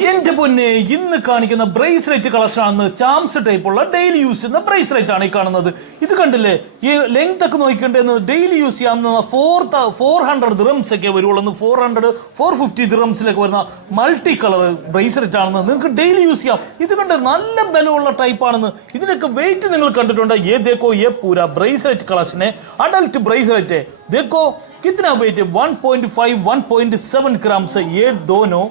എന്റെ പൊന്നെ ഇന്ന് കാണിക്കുന്ന ബ്രേസ്ലെറ്റ് കളക്ഷൻ ആണ് ചാംസ് ടൈപ്പ് ഉള്ള ഡെയിലി യൂസ് ചെയ്യുന്ന ബ്രേസ്ലെറ്റ് ആണ് ഈ കാണുന്നത്. ഇത് കണ്ടില്ലേ, ഈ ലെങ്ത് ഒക്കെ നോക്കിക്കേണ്ടത് ഡെയിലി യൂസ് ചെയ്യാവുന്ന 400 ദിറംസ് ഒക്കെ വരുള്ളൂ. 450 ദിറംസിലൊക്കെ വരുന്ന മൾട്ടി കളർ ബ്രേസ്ലെറ്റ് ആണെന്ന് നിങ്ങൾക്ക് ഡെയിലി യൂസ് ചെയ്യാം. ഇത് കണ്ട് നല്ല ബലമുള്ള ടൈപ്പ് ആണെന്ന്. ഇതിനൊക്കെ വെയിറ്റ് നിങ്ങൾ കണ്ടിട്ടുണ്ട്. ये देखो ये पूरा ब्रेसलेट कलेक्शन है, अडल्ट ब्रेसलेट है. देखो कितना वेट है, 1.5 1.7 ग्राम से. ये दोनों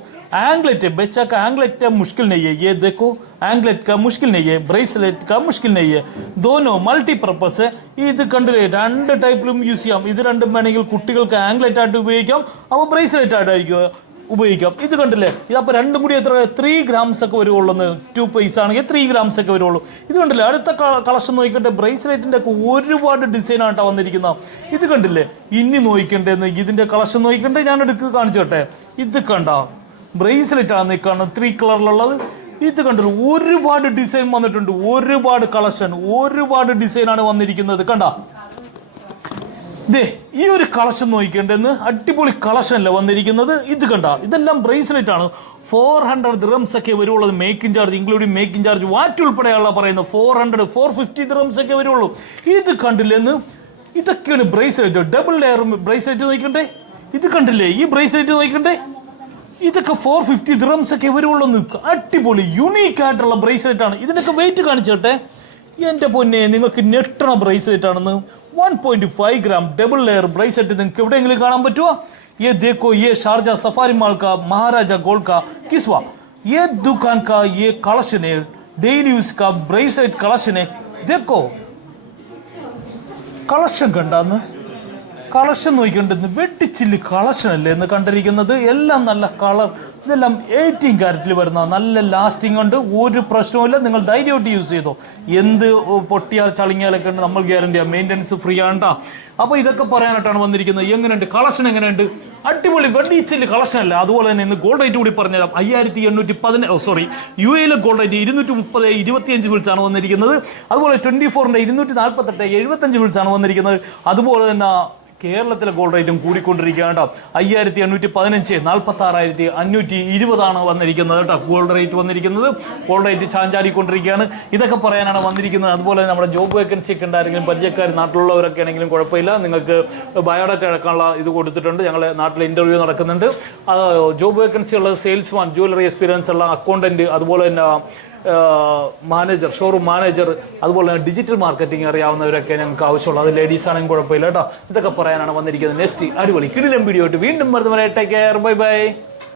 एंगलेट है, बच्चा का एंगलेट का मुश्किल नहीं है. ये देखो एंगलेट का मुश्किल नहीं है, ब्रेसलेट का मुश्किल नहीं है. दोनों മൾട്ടിപർപ്പസ്. ഇത് കണ്ടില്ലേ, രണ്ട് ടൈപ്പിലും യൂസ് ചെയ്യാം. ഇത് രണ്ടും വേണമെങ്കിൽ കുട്ടികൾക്ക് ആംഗ്ലെറ്റ് ആയിട്ട് ഉപയോഗിക്കാം, അപ്പോൾ ബ്രേസ്ലെറ്റ് ആയിട്ടായിരിക്കും ഉപയോഗിക്കാം. ഇത് കണ്ടില്ലേ, ഇതപ്പോൾ രണ്ടും കൂടി എത്ര 3 ഗ്രാംസ് ഒക്കെ വരുള്ളൂ. 2 പൈസ ആണെങ്കിൽ 3 ഗ്രാംസ് ഒക്കെ വരുള്ളൂ. ഇത് കണ്ടില്ലേ, അടുത്ത കളക്ഷൻ നോക്കിക്കട്ടെ. ബ്രേസ്ലെറ്റിൻ്റെ ഒക്കെ ഒരുപാട് ഡിസൈനായിട്ടാണ് വന്നിരിക്കുന്നത്. ഇത് കണ്ടില്ലേ, ഇനി നോക്കിക്കണ്ടേന്ന് ഇതിൻ്റെ കളക്ഷൻ നോക്കിക്കണ്ടേ, ഞാൻ എടുത്ത് കാണിച്ചോട്ടെ. ഇത് കണ്ട ബ്രേസ്ലെറ്റ് ആണ് ഈ കാണുന്നത്, 3 കളറിലുള്ളത്. ഇത് കണ്ടല്ലോ, ഒരുപാട് ഡിസൈൻ വന്നിട്ടുണ്ട്, ഒരുപാട് കളക്ഷൻ, ഒരുപാട് ഡിസൈനാണ് വന്നിരിക്കുന്നത്. കണ്ട ദേ ഈ ഒരു കളക്ഷൻ നോക്കിക്കേണ്ടെന്ന്, അടിപൊളി കളക്ഷൻ അല്ലേ വന്നിരിക്കുന്നത്. ഇത് കണ്ട, ഇതെല്ലാം ബ്രേസ്ലെറ്റ് ആണ്. 400 ദിറംസ് ഒക്കെ വരുള്ളത്, making charge including making charge VAT ഉൾപ്പെടെയുള്ള പറയുന്നത്. 450 ദിറംസ് ഒക്കെ വരുള്ളൂ. ഇത് കണ്ടില്ലെന്ന്, ഇതൊക്കെയാണ് ബ്രേസ്ലെറ്റ്, ഡബിൾ ലെയർ ബ്രേസ്ലെറ്റ് നോക്കണ്ടേ. ഇത് കണ്ടില്ലേ, ഈ ബ്രേസ്ലെറ്റ് നോക്കണ്ടേ, ഇതൊക്കെ 450 ദിറംസ് ഒക്കെ വരുള്ളൂ. അടിപൊളി യുണീക്ക് ആയിട്ടുള്ള ബ്രേസ്ലെറ്റ് ആണ്. ഇതിനൊക്കെ വെയിറ്റ് കാണിച്ചോട്ടെ. എൻ്റെ പൊന്നെ, നിങ്ങൾക്ക് ഞെട്ടണ ബ്രേസ്ലെറ്റ് ആണെന്ന്. 1.5 ഗ്രാം ഡബിൾ ലെയർ ബ്രേസ്ലെറ്റ് നിങ്ങൾക്ക് എവിടെയെങ്കിലും കാണാൻ പറ്റുമോ? ये देखो, ये शारजा सफारी मॉल का महाराजा गोल्ड का किस्वा, ये दुकान का ये कलेक्शन है, डेली यूज का ब्रेसलेट कलेक्शन है. देखो കളക്ഷൻ കണ്ടാന്ന്, കളക്ഷൻ നോക്കിക്കൊണ്ടിരുന്നു. വെട്ടിച്ചില്ലി കളക്ഷൻ അല്ലേ എന്ന് കണ്ടിരിക്കുന്നത്. എല്ലാം നല്ല കളർ, ഇതെല്ലാം 18 ക്യാരറ്റിൽ വരുന്ന നല്ല ലാസ്റ്റിംഗ് ഉണ്ട്, ഒരു പ്രശ്നവുമില്ല. നിങ്ങൾ ധൈര്യമായിട്ട് യൂസ് ചെയ്തോ. എന്ത് പൊട്ടിയാൽ ചളിങ്ങിയാലൊക്കെ ഉണ്ട്, നമ്മൾ ഗ്യാരണ്ടിയാണ്, മെയിൻ്റനൻസ് ഫ്രീ ആണ്. അപ്പോൾ ഇതൊക്കെ പറയാനായിട്ടാണ് വന്നിരിക്കുന്നത്. എങ്ങനെയുണ്ട് കളക്ഷൻ, എങ്ങനെയുണ്ട്? അടിപൊളി വെട്ടിച്ചില്ലി കളക്ഷൻ അല്ല. അതുപോലെ തന്നെ ഇന്ന് ഗോൾഡ് റേറ്റ് കൂടി പറഞ്ഞുതരാം. 5810 യു എയിലെ ഗോൾഡ് റേറ്റ് 230 25 ബിൽസാണ് വന്നിരിക്കുന്നത്. അതുപോലെ 24-ന്റെ 248 75 ബിൽസാണ് വന്നിരിക്കുന്നത്. അതുപോലെ തന്നെ കേരളത്തിലെ ഗോൾഡ് റേറ്റും കൂടിക്കൊണ്ടിരിക്കുകയാണ് കേട്ടോ. 5815 46,520 വന്നിരിക്കുന്നത് കേട്ടോ ഗോൾഡ് റേറ്റ് വന്നിരിക്കുന്നത്. ഗോൾഡ് റേറ്റ് ചാഞ്ചാടിക്കൊണ്ടിരിക്കുകയാണ്. ഇതൊക്കെ പറയാനാണ് വന്നിരിക്കുന്നത്. അതുപോലെ നമ്മുടെ ജോബ് വേക്കൻസി ഒക്കെ ഉണ്ടായിരുന്നെങ്കിലും പരിചയക്കാർ നാട്ടിലുള്ളവരൊക്കെ ആണെങ്കിലും കുഴപ്പമില്ല, നിങ്ങൾക്ക് ബയോഡാറ്റ അടക്കാനുള്ള ഇത് കൊടുത്തിട്ടുണ്ട്. ഞങ്ങളെ നാട്ടിൽ ഇൻ്റർവ്യൂ നടക്കുന്നുണ്ട്. ജോബ് വേക്കൻസി ഉള്ള സെയിൽസ്മാൻ, ജ്വല്ലറി എക്സ്പീരിയൻസ് ഉള്ള അക്കൗണ്ടൻറ്റ്, അതുപോലെ തന്നെ മാനേജർ, ഷോറൂം മാനേജർ, അതുപോലെ തന്നെ ഡിജിറ്റൽ മാർക്കറ്റിംഗ് അറിയാവുന്നവരൊക്കെ ഞങ്ങൾക്ക് ആവശ്യമുള്ള, അത് ലേഡീസ് ആണെങ്കിൽ കുഴപ്പമില്ല കേട്ടോ. ഇതൊക്കെ പറയാനാണ് വന്നിരിക്കുന്നത്. നെക്സ്റ്റ് അടിപൊളി കിടിലം വീഡിയോ ആയിട്ട് വീണ്ടും വരുന്നവരെ ടേക്ക് കെയർ, ബൈ ബൈ.